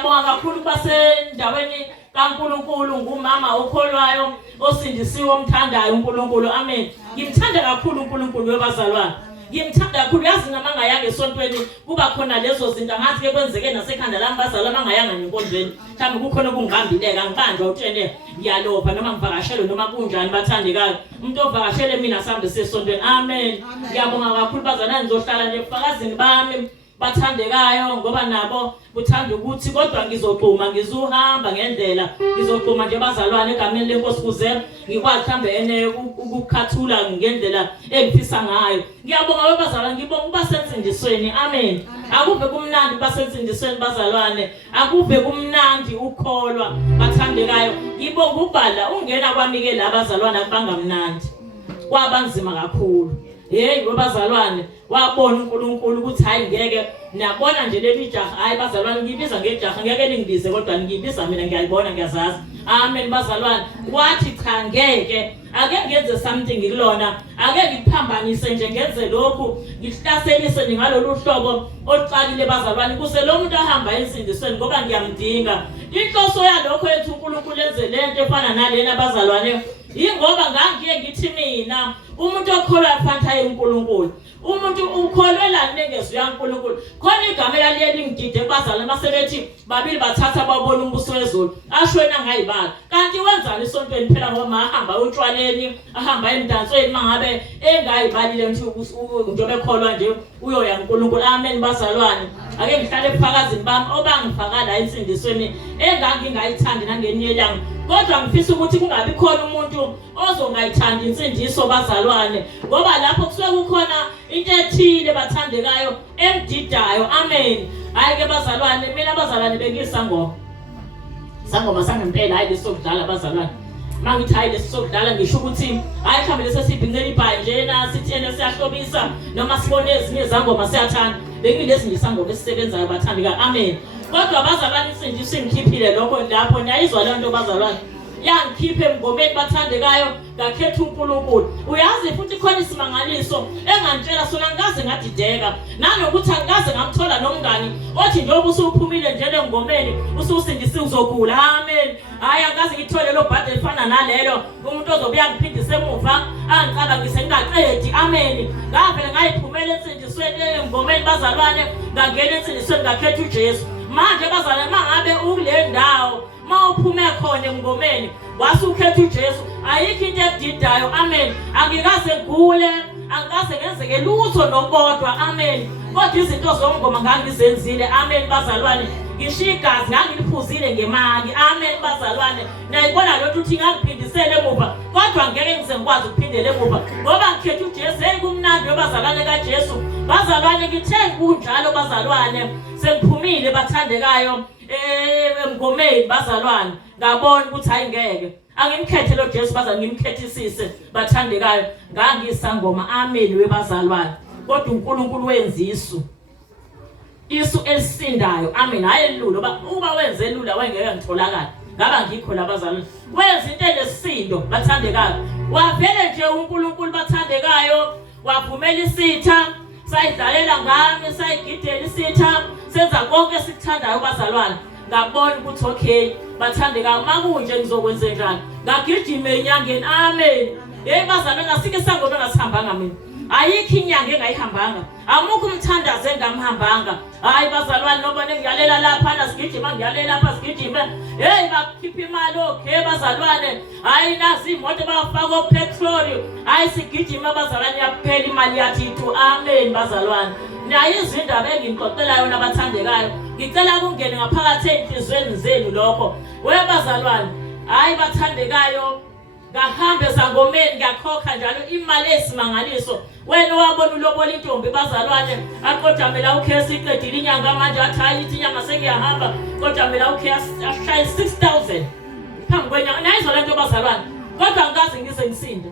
Ngiyabonga kakhulu basendaweni kaNkulunkulu ngumama okholwayo osindisiwe omthandayo uNkulunkulu. Amen. Ngimthanda kakhulu uNkulunkulu webazalwane. Ngimthanda kakhulu yazi namanga yanga esontweni kuba khona lezo zinto ngathi ke kwenzeke nasekhanda lami bazalwane mangayanga nenkonzweni. Mhlawumbe kukhona okungihambileka ngiqanjwa utshene ngiyalopha noma ngivakashele noma kunjani bathandekayo. Umuntu ovakashele mina sihambe sesontweni. Amen. Ngiyabonga kakhulu bazalwane nizohlala nje ubufakazini bami bathandekayo ngoba nabo buthanda ukuthi kodwa ngizoqhuma ngizuhamba ngendlela ngizoqhuma nje bazalwane egameni lenkosi kuze ngikwazi mhlambe ene ukukhathula ngendlela engifisa ngayo. Ngiyabonga webazalwane ngibonga uba sensindisweni. Amen. Akuve kumnandi basensindisweni bazalwane. Akuve kumnandi ukholwa bathandekayo. Ngibonga ukubala ungena kwami ke labazalwane abangamnandi. Kwabanzima kakhulu. Hey webazalwane wabona uNkulunkulu ukuthi hayi ngeke niyabona nje leli jaha hayi bazalwane ngibiza ngejaha ngeke ningibize kodwa ngibiza mina ngiyayibona ngiyazazi. Amen bazalwane wathi cha ngeke ake ngenze something ngikulona ake ngiphambanise nje ngenze lokhu ngihlaselise ngalolu hlobo oqalile bazalwane kuse lo muntu ahamba insindisweni ngoba ngiyamdinga. Inhloso yalokho ethi uNkulunkulu enze lento efana nalena bazalwane ingoba ngangiye ngithi mina umuntu okholwa afanele uNkulunkulu umuntu ukholwela nengezwi yaNkulunkulu khona igama laliye lingidide bazalwane masebethi babili bathatha babona umbuso wezulu ashwena ngayibala kanti wenzani esontweni phela ngoba mahamba utshwaleni ahamba emdansweni mangabe engayibalile ukuthi njobe ekholwa nje uyoya uNkulunkulu. Amen bazalwane ake ngihlale ebufakazini bami obangifakala insindisweni engangingayithandi nangenye ilanga kodwa ngifisa ukuthi kungabi khona umuntu ozongayithandi insindiso bazalwane ngoba lapho kusuke kukhona into ethile bathandekayo emdidayo. Amen. Hayi ke bazalwane mina bazalwane bengisangoma sangoma sangempela hayi lesokudlala bazalwane mangithi hayi lesokudlala ngisho ukuthi hayi mhlambe lesesibhincela ibhayi njena sithi ene siyahlobisa noma sibone ezinye zangoma siyathanda bengilezi ngisangoma esisebenzayo bathandeka. Amen. Kodwa bazalwane insindiso ingikhiphile lokho lapho niyayizwa le nto bazalwane yangikhiphe emngomeni bathandekayo ngakhetha uNkulunkulu. Uyazi futhi khona isimangaliso engantshela sona ngikaze ngadideka nanokuthi angikaze ngamthola nomngani othi njengoba usuphumile nje engomeni ususindisiwe uzogula. Amen. Hayi angikaze ngithole lo bhadi efana nalelo umuntu ozobuya ngiphindise emuva angicabangise ngingaqedi. Amen. Ngavele ngayiphumela insindisweni engomeni bazalwane ngangena insindisweni ngakhetha uJesu. Manje bazalwane mangabe ukule ndawo mawuphume khona engomeni wasukhetha uJesu ayikho into edidayo. Amen. Angikaze ngule angikaze ngenzeke lutho nokodwa. Amen. Kodwa izinto zongoma ngangizenzile. Amen bazalwane ngishiya igazi ngangiliphuzile ngemali. Amen bazalwane nayibona lokho uthi ngangiphindisele emuva kodwa ngeke ngize ngikwazi ukuphindela emuva ngoba ngikhetha uJesu. Hey kumnandi webazalwane kaJesu bazalwane ngithe kunjalo bazalwane sengiphumile bathandekayo emngomeni bazalwane ngabona ukuthi hayi ngeke angimkhethe lo Jesu bazalwane ngimkhethisise bathandekayo ngangisangoma. Amen webazalwane kodwa uNkulunkulu wenza isu elisindayo. Amen. Hayi lula uba wenze lula wengeke ngitholakala ngaba ngikho labazalwane wenza into elesindo bathandekayo wavele nje uNkulunkulu bathandekayo wavumela isitha sayidlalela ngami sayigidela isitha senza konke esikuthandayo bazalwane ngabona ukuthi okay bathandekayo makunje ngizokwenza njani ngagijima enyangeni. Amen. Hey bazalwane ngasike sangoma ngasihambanga mina ayikho inyanga engayihambanga amukho umthandazo engamhambanga. Hayi bazalwane noba nengiyalela lapha nasigijima ngiyalela lapha sigijima hey bakhipha imali okay bazalwane hayi nazi imoto bafaka opetrol hayi sigijima bazalwane yaphela imali yathi tu. Amen bazalwane nayo izindaba engimxoxela yona bathandekayo ngicela kungene ngaphakathi enhlizweni zenu lokho webazalwane hayi bathandekayo ngahambe sangomeni ngakhokha njalo imali esimangaliso. Wena wabona ulobola intombi bazalwane aqojamela ukhesi iqedile inyanga manje athi hayi ithi inyanga sengiyahamba qojamela ukhesi ashaya 6000 phambi kwenyanga. Nayizwa lento bazalwane kodwa angikaze ngize ngisinda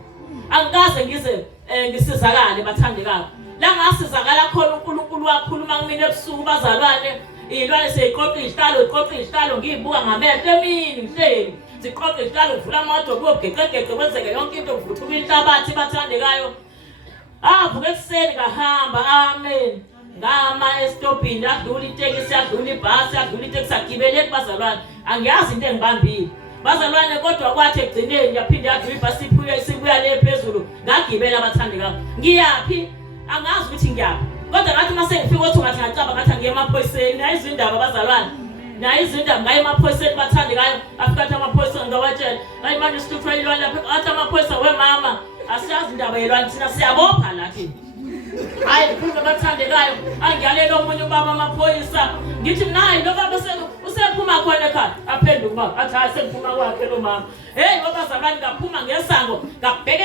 angikaze ngize ngisizakale bathandekayo la ngasizakala khona uNkulunkulu wakhuluma kumina ebusuku bazalwane ilwane seyiqoqa ihlalo ngiyibuka ngamehlo emini ngihleli ziqoqe ihlalo uvula amadoda kuyogeqegeqe kwenzeke yonke into kuvuthuma inhlabathi bathandekayo avuka ekuseni ngahamba. Amen. ngama estopini adlula itekisi adlula ibhasi adlula itekisi agibele kubazalwane angiyazi into engibambile bazalwane kodwa kwathi egcineni yaphinde adlula ibhasi sibuya le phezulu ngagibela abathandekayo ngiyaphi angazi ukuthi ngiyaphi kodwa ngathi mase ngifika othi ngathi ngacaba ngathi ngiye emaphoyiseni nayo izindaba bazalwane nayo izindaba ngaye emaphoyiseni bathandekayo afika athi amaphoyisa ngawatshela hayi manje sithwele lapha athi amaphoyisa wemama asiyazi indaba yelwane thina siyabopha lathi hayi kuba bathandekayo angiyalelo omunye ubaba amaphoyisa ngithi nayi lo baba usephuma khona ekhaya aphenduka athi hayi sengiphuma kwakhe lo mama hey babazalwane ngaphuma ngesango ngabheka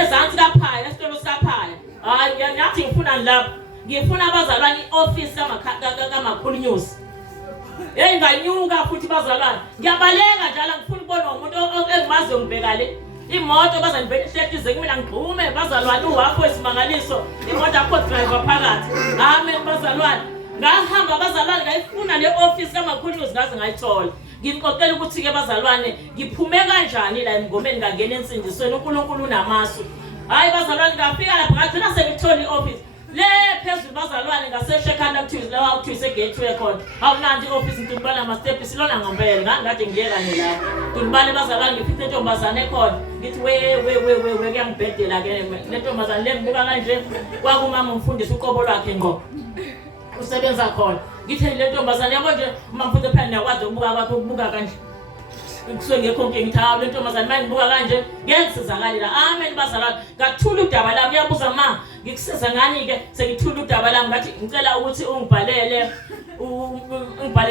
ezantsi laphaya esitolo saphaya hayi ngiyathi ngifuna lapha ngifuna abazalwane ioffice kamakhulu news hey nganyuka futhi bazalwane ngiyabaleka njalo ngifuna ukubona umuntu engimazi ngibhekale imoto bazanibheka ihlehlize kumina ngigqume bazalwane uwakho isimangaliso imoto akho driver phakathi amen bazalwane ngahamba bazalwane ngayifuna le office kamakhulu news ngaze ngayithola ngimqoqela ukuthi ke bazalwane ngiphume kanjani la emngomeni ngangena ensindisweni uNkulunkulu unamasu hayi bazalwane ngafika lapha ngagcina sengithola ioffice le phezulu bazalwane ngaseshekana kuthiwa lawa kuthiwa segateway khona awunandi ioffice ngibala ama steps silona ngempela ngangade ngiyeka nje la ngibale bazalwane ngiphice intombazane ekhona ngithi we kuyangibhedela ke le ntombazane le ngibuka kanje kwakumama umfundisi uqobo lwakhe ngqo usebenza khona ngithi le ntombazane yabo nje umamfuthe phela niyakwazi ukubuka kwakhe ukubuka kanje ngisuke ngekho ngithawa le ntombazane manje ngibuka kanje ngeke sizakale la amen bazalwane ngathula udaba lami uyabuza ma ngikusiza ngani ke sengithula udaba lami ngathi ngicela ukuthi ungibhalele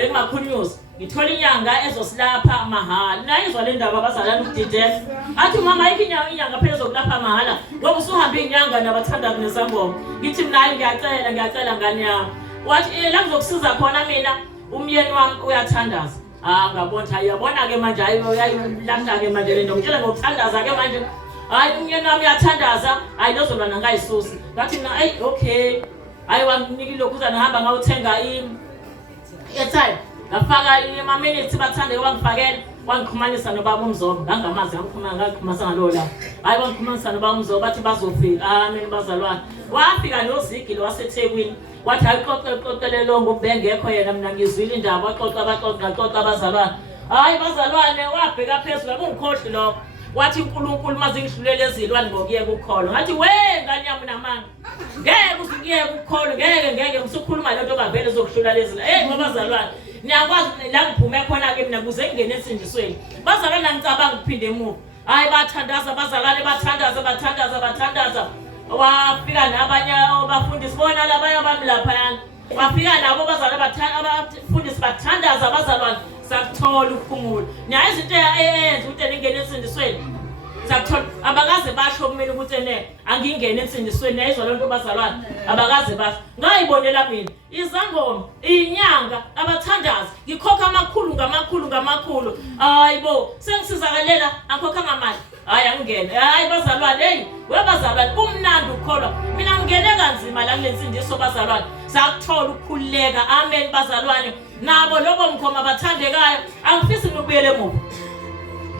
kumakhulu news ngithola inyanga ezosilapha mahala nayizwa le ndaba bazalwane ukudideka athi mama inyanga phela ezokulapha mahala ngoba usuhambe inyanga nabathandazi nesangoma ngithi mina ngiyacela ngani yami wathi la ngizokusiza khona mina umyeni wami uyathandaza ngabona hayi yabona ke manje hayi uyayilanda ke manje le nto ngitshela ngokuthandaza ke manje hayi umyeni wami uyathandaza hayi lozolwana ngayisusi ngathi mina hey okay hayi wanginika lokhu ngihamba ngawuthenga airtime ngafaka ama minutes bathande wangifakela wangixhumanisa nobaba uMzobe ngangamazi ngakhulumasa ngalo la hayi wangixhumanisa nobaba uMzobe bathi bazofika amen bazalwane wafika noZigile waseThekwini wathi ayixoxelelo ngobengekho yena mina ngizwile indaba waxoxa abazalwane hayi bazalwane wabheka phezulu kungikhohli lokho wathi uNkulunkulu mazingihlulele ezilwane ngokuyeka ukukholwa ngathi we ngani yami namanga ngeke uzikuyeka ukukholwa ngeke ngisukhuluma lento bavele zokuhlula lezi hey babazalwane niyakwazi la ngiphume khona ke mina kuze ngene ensindisweni bazalwane ngicabanga ukuphinde emuva hayi bathandaza bazalwane bathandaza wafika nabanye abafundisi bona labanye abami lapha wafika nabo bazalwane abafundisi bathandaza bazalwane sakuthola ukuphumula nayo izinto eyenza ukuthi ningene ensindisweni sakuthola abakaze basho kumina ukuthi angingene ensindisweni nayizwa lonto bazalwane abakaze basho ngayibonela mina izangoma inyanga abathandazi ngikhokha ngamakhulu hayibo sengisizakalela angikhokha ngamali hayi angene hayi bazalwane hey webazalwane kumnandi ukholwa mina ngene kanzima la kulensindiso bazalwane sakuthola ukukhuleka amen bazalwane nabo lobo mkhoma bathandekayo angifisi ngibuyele emuva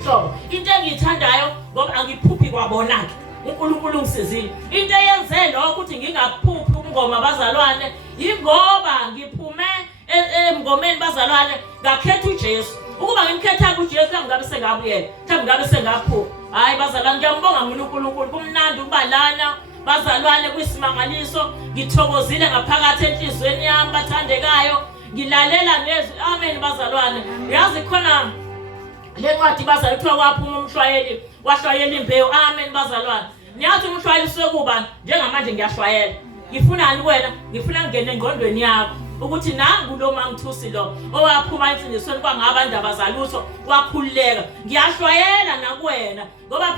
so into engiyithandayo ngoba angiphuphi kwabona ke uNkulunkulu ngisizile into eyenze lokho ukuthi ngingaphuphi umngoma bazalwane ingoba ngiphume emngomeni bazalwane ngakhetha uJesu ukuba ngimkhetha uJesu ngabe sengabuyela mhlawumbe ngabe sengaphupha hayi bazalwane ngiyambonga mina uNkulunkulu kumnandi ukubalana bazalwane kwisimangaliso ngithokozile ngaphakathi enhlizweni yami bathandekayo ngilalela nezwi amen bazalwane yazi khona le ncwadi bazalwane kuthiwa kwaphuma umshwayeli washwayela imbewu amen bazalwane niyathi umshwayeli sekuba njengamanje ngiyashwayela ngifunani wena ngifuna ngene engqondweni yakho ukuthi nangu lo mangithusi lo owaphuma insindisweni kwangaba ndaba zalutho wakhululeka ngiyashwayela nakuwena ngoba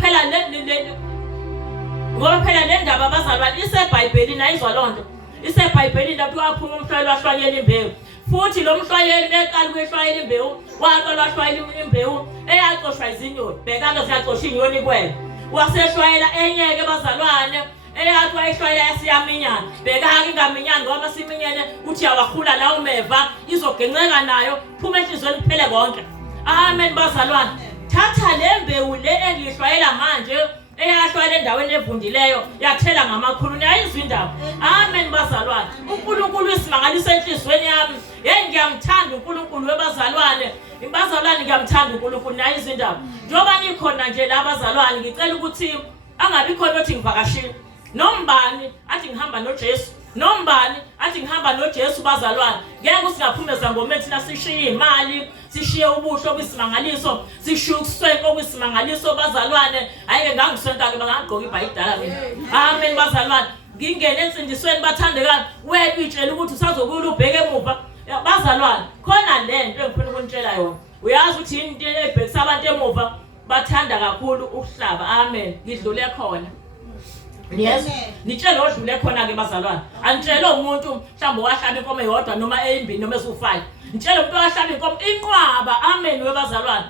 phela le ndaba bazalwane iseBhayibhelini ayizwa lonto iseBhayibhelini lapho waphuma umshwayeli washwayela imbewu futhi lo mshwayeli beqala ukushwayela imbewu waqala washwayela imbewu eyaxoshwa izinyoni bhekana ziyaxosha inyoni kwena waseshwayela enyeke bazalwane eyathi wayishwayela yasiyaminyana bheka-ke ingaminyana ngoba siminyene uthi awahula la umeva izogenceka nayo phuma enhlizweni kuphele konke amen bazalwane thatha le mbewu le engiyishwayela manje eyashwa le ndaweni evundileyo yathela ngamakhulu niyayizwa indaba. Amen bazalwane. uNkulunkulu isimangaliso enhlizweni yami. Ngiyamthanda uNkulunkulu webazalwane. Bazalwane ngiyamthanda uNkulunkulu niyayizwa indaba. Njoba nikhona nje la bazalwane ngicela ukuthi angabi khona othi ngivakashile. Nombani athi ngihamba noJesu. Nombani athi ngihamba noJesu bazalwane. Ngeke usingaphumeza ngomeni thina sishiye imali, sishiye ubuhlo kwisimangaliso, sishiye ukuswenka kwisimangaliso bazalwane. Ayike ngangiswenka ke bangagqoka ibhayidala mina. Amen bazalwane. Ngingene ensindisweni bathandekayo. Wena uyitshela ukuthi usazobuya ubheke emuva. Bazalwane, khona lento engifuna ukunitshela yona. Uyazi ukuthi into ebhekisa abantu emuva bathanda kakhulu ukuhlaba. Amen. Ngidlule khona. Yes. Nitshela odlule khona ke bazalwane. Anitshela umuntu mhlawumbe wahlaba inkomo eyodwa noma ezimbili noma ezu5. Nitshela umuntu wahlaba inkomo inqwaba. Amen webazalwane.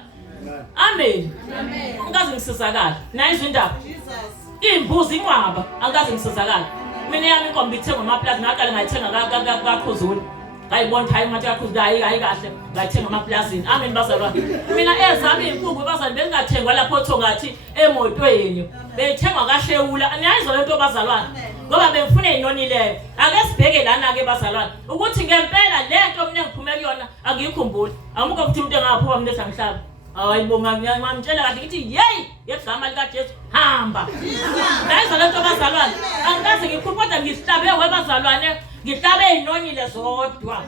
Amen. Amen. Ungazi ngisizakala. Nayizwa indaba. Jesus. Imbuzi inqwaba angazi ngisizakala. Mina yami inkomo ngithenga amaplazi ngaqala ngayithenga kaKhuzulu. Ngayibona hayi ngathi kaKhuzulu hayi kahle ngayithenga amaplazini. Amen bazalwane. Mina ezami inkukhu bazalwane bengathengwa lapho Tongaat emotweni. Bethengwa kaShewula. Niyayizwa lento bazalwane. Ngoba bengifuna inonileyo. Ake sibheke lana ke bazalwane ukuthi ngempela lento mina ngiphume kuyona angiyikhumbuli. Amuka ukuthi umuntu engaphuma mina esangihlaba. Awayibonga ngiyamtshela kahle ngithi hey yegama lika Jesu hamba. Niyayizwa lento bazalwane. Angikaze ngikhuphoda ngisihlabe webazalwane. Ngihlabe inonile zodwa.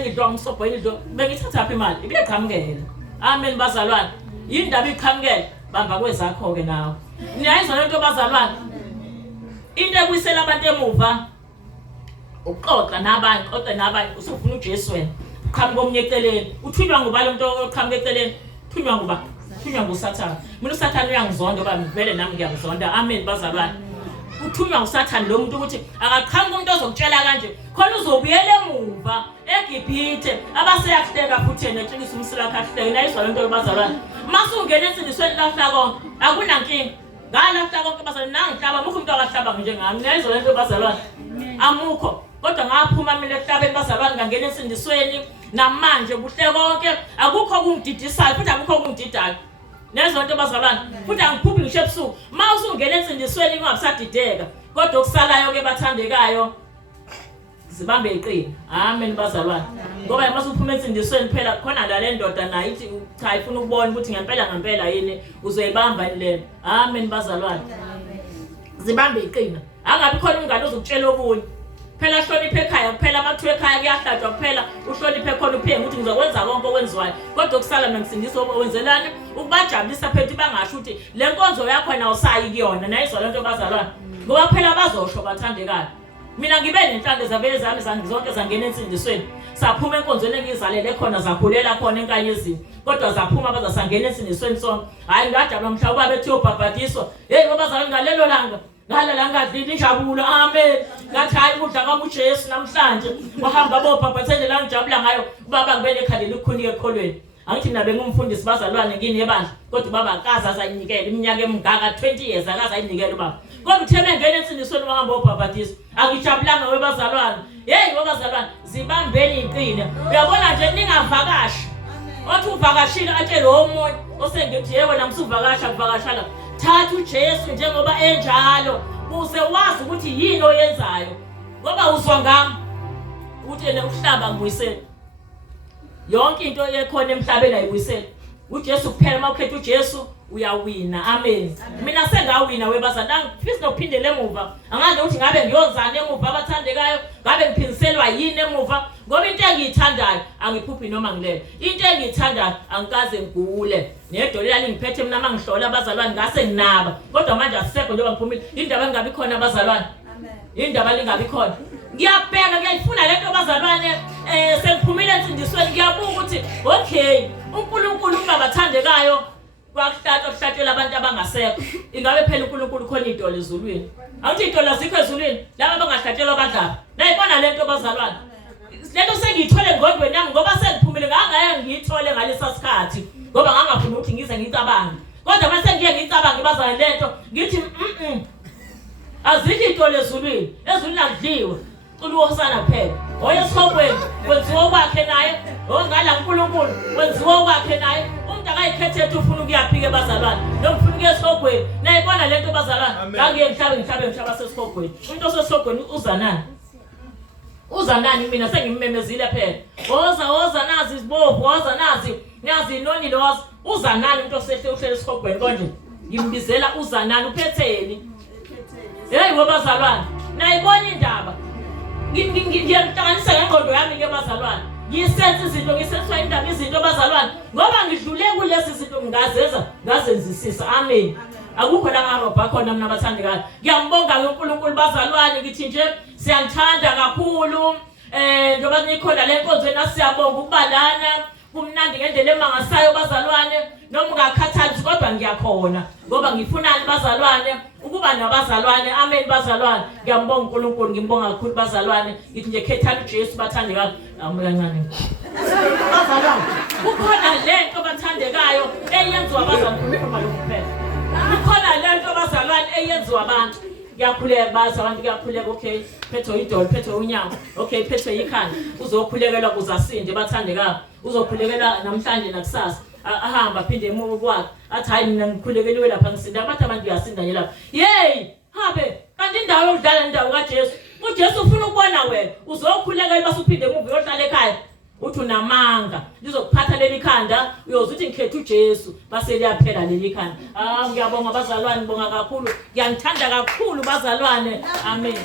Ngidwa ngisobhoyini lo bengithatha imali. Ibiqhamukela. Amen bazalwane. Yindaba iqhamukela bamba kwezakho ke nawe. Niyayizwa lento bazalwane. Into ebuyisela abantu emuva uqoqa nabanye kodwa nabanye usufuna uJesu wena. Uqhamuka omnye eceleni. Uthunywa ngubani umuntu oqhamuka eceleni? Uthunywa nguba? Uthunywa nguSathane. Mina uSathane uyangizonda ngoba vele nami ngiyamzonda. Amen bazalwane. Uthunywa nguSathane lo muntu ukuthi akaqhamuka umuntu ozokutshela kanje khona uzobuyela emuva eGibhithe abaseyahleka futhi netshengisa umsila kahleke. Nayizwa lento bazalwane. Masungena ensindisweni lahla konke akunankinga. Ngalahla konke bazalwane nangihlaba mukho umuntu akahlaba njengami. Nayizwa lento bazalwane. Amukho. Kodwa ngaphuma mina ehlabeni bazalwane ngangena ensindisweni namanje kuhle konke akukho kungididisayo futhi akukho kungididayo. Nezo nto bazalwane futhi angiphuphi ngisho ebusuku mawusungena ensindisweni ingabisadideka kodwa okusalayo ke bathandekayo zibambe iqina. Amen bazalwane. Ngoba masuphuma ensindisweni phela khona la le ndoda nayo ithi cha ifuna ukubona ukuthi ngempela yini uzoyibamba le. Amen bazalwane. Zibambe iqina. Angabi khona umngane ozokutshela okunye. Phela hloniphe ekhaya kuphela amathu ekhaya kuyahlatshwa kuphela uhloniphe khona uphenga ukuthi ngizokwenza konke okwenziwayo kodwa okusala nangisindiso okwenzelani ukubajabulisa phethu bangasho ukuthi le nkonzo yakho wena usayi kuyona. Nayizwa lento bazalwane ngoba phela bazosho bathandekayo. Mina ngibe nenhlande zavele zami zonke zangena ensindisweni saphuma enkonzweni engizalele khona zakhulela khona enkanyezini kodwa zaphuma bazasangena ensindisweni sonke. Hayi ngajabula mhla ubaba bethi uyobhabhadiswa. Hey babazalwane ngalelo langa ngalala ngadlili injabulo. Amen. Ngathi hayi kudla kwami uJesu namhlanje wahamba bobhabhathele la ngijabula ngayo ubaba ngibele ekhaleni ukukhulika ekholweni. Angithi mina bengumfundisi bazalwane ngini ebandla kodwa ubaba akaza azayinikela iminyaka emingaka 20 years akaza ayinikela ubaba. Kodwa utheme ngene ensindisweni wahamba bobhabhathisa angijabulanga webazalwane. Hey webazalwane zibambeni iqine. Uyabona nje ningavakashi. Othi uvakashile atshele omunye osengithi yebo namsuvakasha kuvakashala. Thatha uJesu njengoba enjalo uze wazi ukuthi yini oyenzayo ngoba uzwa ngami ukuthi yena uhlaba ngibuyisela yonke into ekhona emhlabeni ayibuyisela uJesu kuphela. Mawukhetha uJesu uyawina. Amen. Mina sengawina webazalwane ngifisa nokuphindela emuva. Angazi ukuthi ngabe ngiyozana emuva abathandekayo ngabe ngiphindiselwa yini emuva ngoba into engiyithandayo angiphuphi noma ngilele. Into engiyithandayo angikaze ngigule. Nedolela lingiphethe mina mangihlola abazalwane ngase nginaba kodwa manje asisekho njengoba ngiphumile. Indaba engabi khona abazalwane. Amen. Indaba lingabi khona. Ngiyabheka ngiyayifuna lento abazalwane sengiphumile ensindisweni ngiyabuka ukuthi okay uNkulunkulu ungabathandekayo kwakuhlatshela abantu abangasekho. Ingabe phela uNkulunkulu khona idolo ezulwini. Awuthi idolo azikho ezulwini laba abangahlatshelwa badlala. Nayibona lento bazalwane. Lento sengiyithole ngondweni yami ngoba sengiphumile ngangeke ngiyithole ngalesa sikhathi ngoba ngangafuna ukuthi ngize ngicabange kodwa mase ngiye ngicabange bazalwane lento ngithi azikho idolo ezulwini akudliwe uLuhosana phela oyesihobweni kwenziwa kwakhe naye ongala uNkulunkulu kwenziwa kwakhe naye umuntu akayikhethe ufuna ukuyaphika bazalwane nomfuna ngiye esihogweni nayibona lento bazalwane ngiye ngihlabe sesihogweni umuntu osesihogweni uza nani mina sengimmemezile phela woza nazi izibovu nazi inonile uza nani umuntu uhlele esihogweni konje ngimbizela uza nani uphetheni hey wabazalwane nayibona indaba ngiyamhlanganisa ngengqondo yami ke bazalwane ngisenza izinto ngisenswa indaba izinto bazalwane ngoba ngidlule kulezi zinto ngazenzisisa amen akukho la ngarobha khona mina bathandekayo ngiyambonga uNkulunkulu bazalwane ngithi nje siyanthanda kakhulu njoba nikhona le nkonzo nasiyabonga ukubalana kumnandi ngendlela emangasayo bazalwane noma ungakhathali kodwa ngiyakhona ngoba ngifunani bazalwane ukuba nabazalwane amen bazalwane ngiyambonga uNkulunkulu ngimbonga kakhulu bazalwane ngithi nje khethani uJesu bathandekayo kancane bazalwane kukhona lento bathandekayo eyenziwa abazalwane kuphela kukhona lento bazalwane eyenziwa abantu ngiyakhuleka bazalwane ngiyakhuleka okay phetho idolo phetho unyawo okay phetho ikhanda uzokhulekelwa kuzasinde bathandekayo uzokhulekelwa namhlanje nakusasa ahamba phinde emuva kwakhe athi hayi mina ngikhulekeliwe lapha ngisinda bathi abantu uyasinda nje lapha hey habe kanti indawo yokudlala indawo kaJesu uJesu ufuna ukubona wena uzokhulekela basuphinde emuva uyohlala ekhaya uthi unamanga lizokuphatha leli khanda uyozuthi ngikhetha uJesu base liyaphela leli khanda ngiyabonga bazalwane ngibonga kakhulu ngiyangithanda kakhulu bazalwane amen.